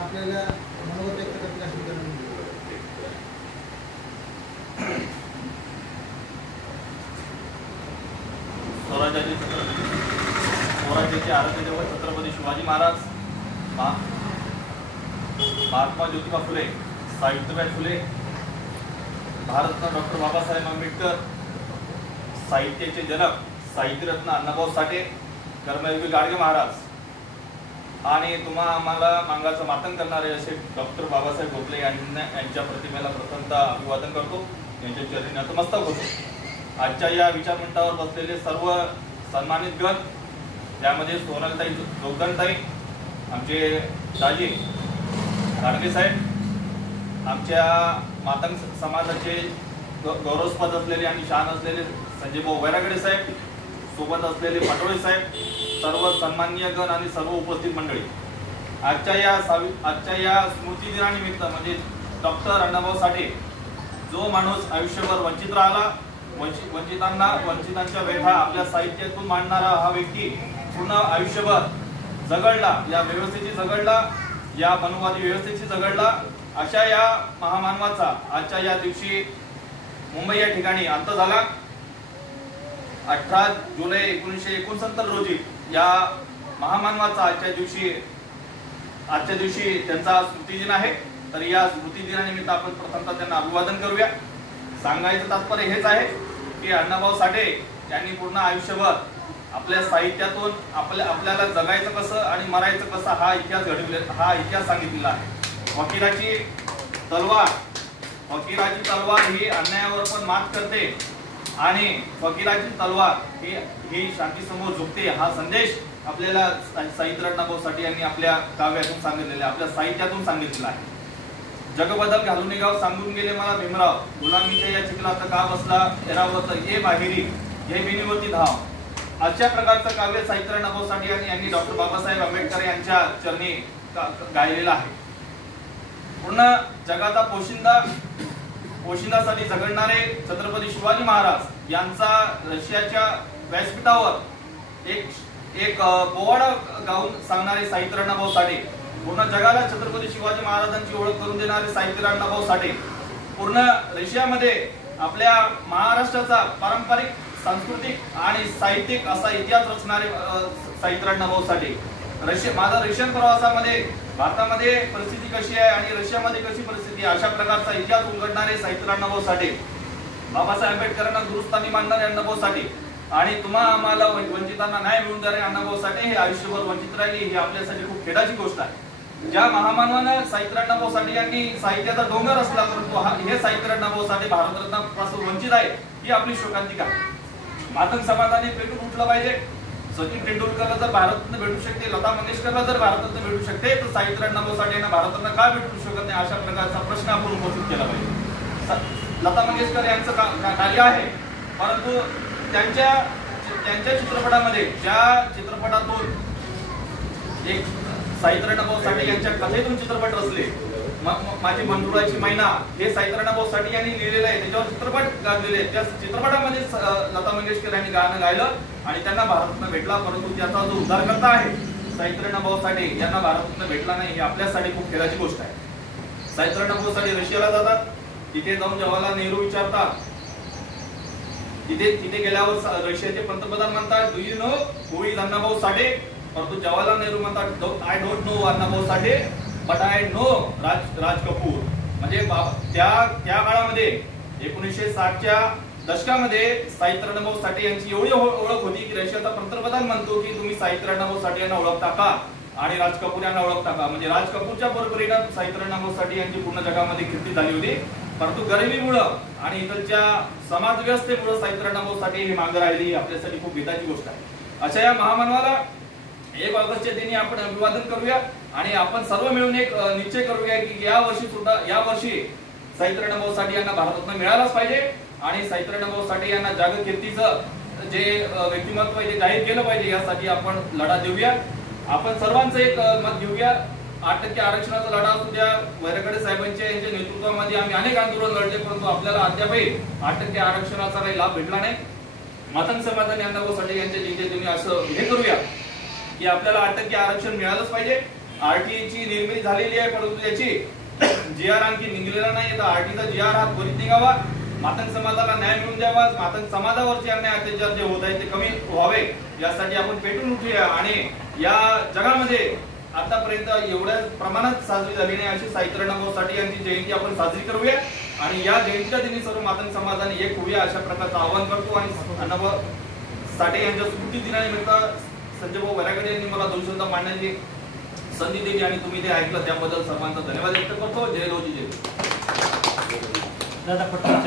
आपल्याला मनोगत व्यक्त करतील अशी विनंती. स्वराज्याचे आराध्य दैवत छत्रपती शिवाजी महाराज, महात्मा ज्योतिबा फुले, सावित्रीबाई फुले, भारतरत्न डॉक्टर बाबासाहेब आंबेडकर, साहित्याचे जनक साहित्यरत्न अण्णाभाऊ साठे, कर्मयोगी गाडगे महाराज आणि आम्हाला मांगाचं मातंग करणारे असे डॉक्टर बाबासाहेब गोखले यांच्या प्रतिमेला प्रथमतः अभिवादन करतो, यांच्या चरणी नतमस्तक होतो. आजच्या या विचारमंचावर बसलेले सर्व सन्मानित गण, त्यामध्ये सोनलताई जोगदंडताई, आमचे दाजी गाडगे साहेब, आमच्या मातंग समाजाचे गौरवस्पद असलेले आणि शान असलेले संजय भाऊ वैरागडे साहेब, सोबत असलेले पाटोळे साहेब, सर्व सन्माननीय गण आणि सर्व उपस्थित मंडळी, आजच्या या स्मृती दिनानिमित्त म्हणजे डॉक्टर अण्णाभाऊ साठे, जो माणूस आयुष्यभर वंचित राहिला, वंचितांच्या व्यथा आपल्या साहित्यातून मांडणारा हा व्यक्ती पूर्ण आयुष्यभर जगडला, या व्यवस्थेची जगडला, या मनुवादी व्यवस्थेची जगडला, अशा या महामानवाचा आजच्या या दिवशी मुंबई या ठिकाणी अंत झाला. 18 जुलै 1969 रोजी या महामानवाचा आजच्या दिवशी त्यांचा स्मृतिदिन आहे. तर या स्मृतिदिनानिमित्त आपण प्रथमतः त्यांना अभिवादन करूया. सांगायचं तात्पर्य हेच आहे की अण्णाभाऊ साठे यांनी पूर्ण आयुष्यभर आपल्या साहित्यातून आपल्याला जगायचं कसं आणि मरायचं कसं हा इतिहास सांगितलेला आहे. फकीराची तलवार ही अन्यायावर पण मात करते आणि फकीराची तलवार ही शांतीसमोर झुकते, हा संदेश आपल्याला साहित्य अण्णाभाऊ साठे यांनी आपल्या काव्यातून सांगितलेला, आपल्या साहित्यातून सांगितलेला आहे. जगबदल घालून गाव सांगून गेले मला भीमराव, गुलामीच्या या चिखलात का बसला एरावत ये बाहेरी हे बिनीवरती धाव. अशा प्रकारचं काव्य साहित्य अण्णाभाऊ साठे यांनी डॉक्टर बाबासाहेब आंबेडकर यांच्या चरणी गायलेलं आहे. पूर्ण जगाचा पोशिंदासाठी झगडणारे छत्रपती शिवाजी महाराज यांचा रशियाच्या व्यासपीठावर एक पोवाडा गाऊन सांगणारे साहित्य अण्णाभाऊ साठे, पूर्ण जगाला छत्रपती शिवाजी महाराजांची ओळख करून देणारे साहित्य अण्णाभाऊ साठे, पूर्ण रशियामध्ये आपल्या महाराष्ट्राचा पारंपरिक, सांस्कृतिक आणि साहित्यिक असा इतिहास रचणारे साहित्य अण्णाभाऊ साठे. माझा रशियन प्रवासामध्ये भारतामध्ये परिस्थिती कशी आहे आणि रशियामध्ये कशी परिस्थिती आहे अशा प्रकारचा इतिहास उलगडणारे साहित्य अण्णाभाऊ साठे, बाबासाहेब आंबेडकरांना गुरुस्थानी मानणारे अण्णाभाऊ साठे आणि आम्हाला वंचितांना न्याय मिळवून देणारे अण्णाभाऊ साठे हे आयुष्यभर वंचित राहिले, ही आपल्यासाठी खूप खेदाची गोष्ट आहे. ज्या महामानवानं साहित्य अण्णाभाऊ साठे यांनी साहित्याचा डोंगर असला परंतु हे साहित्य अण्णाभाऊ साठे भारतरत्नापासून वंचित आहे, ही आपली शोकांतिका आहे. मातंग समाजाने पेटून उठलं पाहिजे. सचिन तेंडुलकरला जर भारतरत्न भेटू शकते, लता मंगेशकरला जर भारतरत्न भेटू शकते, तर साहित्य अण्णाभाऊ साठे यांना भारतरत्न का भेटू शकत नाही, अशा प्रकारचा प्रश्न आपण उपस्थित केला पाहिजे. लता मंगेशकर यांचं कार्य आहे, परंतु त्यांच्या चित्रपटामध्ये, ज्या चित्रपटातून एक साहित्य अण्णाभाऊ साठे यांच्या कथेतून चित्रपट रचले, माझी बंधुराची मैना हे साहित्य अण्णाभाऊ साठे यांनी लिहिलेलं आहे, त्याच्यावर चित्रपट गाजलेले. त्या चित्रपटामध्ये लता मंगेशकर यांनी गाणं गायलं आणि त्यांना भारतरत्न भेटला, परंतु त्याचा जो उद्धारकर्ता आहे साहित्य अण्णाभाऊ साठे यांना भारतरत्न भेटला नाही, ही आपल्यासाठी खूप खेदाची गोष्ट आहे. साहित्य अण्णाभाऊ साठे रशियाला जातात, तिथे जाऊन जवाहरलाल नेहरू विचारतात, तिथे गेल्यावर रशियाचे पंतप्रधान म्हणतात do you know who is Annabhau Sathe, परंतु जवाहरलाल नेहरू म्हणतात I don't know Annabhau Sathe but I know Raj Kapoor. म्हणजे त्या काळामध्ये 1960च्या दशकामध्ये साहित्य अण्णाभाऊ साठे यांची एवढी ओळख होती की रशियाचा पंतप्रधान म्हणतो की तुम्ही साहित्य अण्णाभाऊ साठे यांना ओळखता का आणि राज कपूर यांना ओळखता का. म्हणजे राज कपूरच्या बरोबरीनं साहित्य अण्णाभाऊ साठे यांची पूर्ण जगामध्ये कीर्ती झाली होती, परंतु गरिबीमुळे आणि इकडच्या समाज व्यवस्थेमुळे साहित्य अण्णाभाऊ साठे ही मागे राहिली, आपल्यासाठी खूप हिताची गोष्ट आहे. अशा या महामानवाला 1 ऑगस्टच्या दिनी आपण अभिवादन करूया आणि आपण सर्व मिळून एक निश्चय करूया की या वर्षी साहित्य अण्णाभाऊ साठे यांना भारतरत्न मिळालाच पाहिजे आणि साहित्य अण्णाभाऊ साठे यांना जागकीर्तीचं जे व्यक्तिमत्व आहे ते जाहीर केलं पाहिजे, यासाठी आपण लढा देऊया. आपण सर्वांचं एक मत घेऊया. 8% आरक्षणाचा लढा असू द्या, वैरागडे साहेबांच्या यांच्या नेतृत्वामध्ये आम्ही अनेक आंदोलन लढले, परंतु आपल्याला अद्यापही 8% आरक्षणाचा काही लाभ भेटला नाही. मातंग समाजाने अण्णाभाऊ साठे यांच्या जिंकेत असं हे करूया की आपल्याला 8% आरक्षण मिळालंच पाहिजे आरटीची निर्मिती झालेली आहे, परंतु याची GR आणखी निघलेला नाही. तर आरटीचा GR हा त्वरित निघावा, मातंग समाजाला न्याय मिळवून द्यावा, मातंग समाजावरचे अन्याय अत्याचार जे होत आहेत ते कमी व्हावे, यासाठी आपण पेटून उठूया. आणि या जगामध्ये आतापर्यंत एवढ्या प्रमाणात साजरी झाली नाही अशी साहित्य अण्णाभाऊ साठे यांची जयंती आपण साजरी करूया. आणि या जयंतीच्या दिनी सर्व मातंग समाजाने एक होऊया अशा प्रकारचं आवाहन करतो. आणि अण्णाभाऊ साठे यांच्या स्मृती दिनानिमित्त संजय भाऊ वराकडे यांनी मला 2 शब्द मांडण्याची संधी दिली आणि तुम्ही ते ऐकलं त्याबद्दल सर्वांचा धन्यवाद व्यक्त करतो. जय लोजी जय. दादा पटकन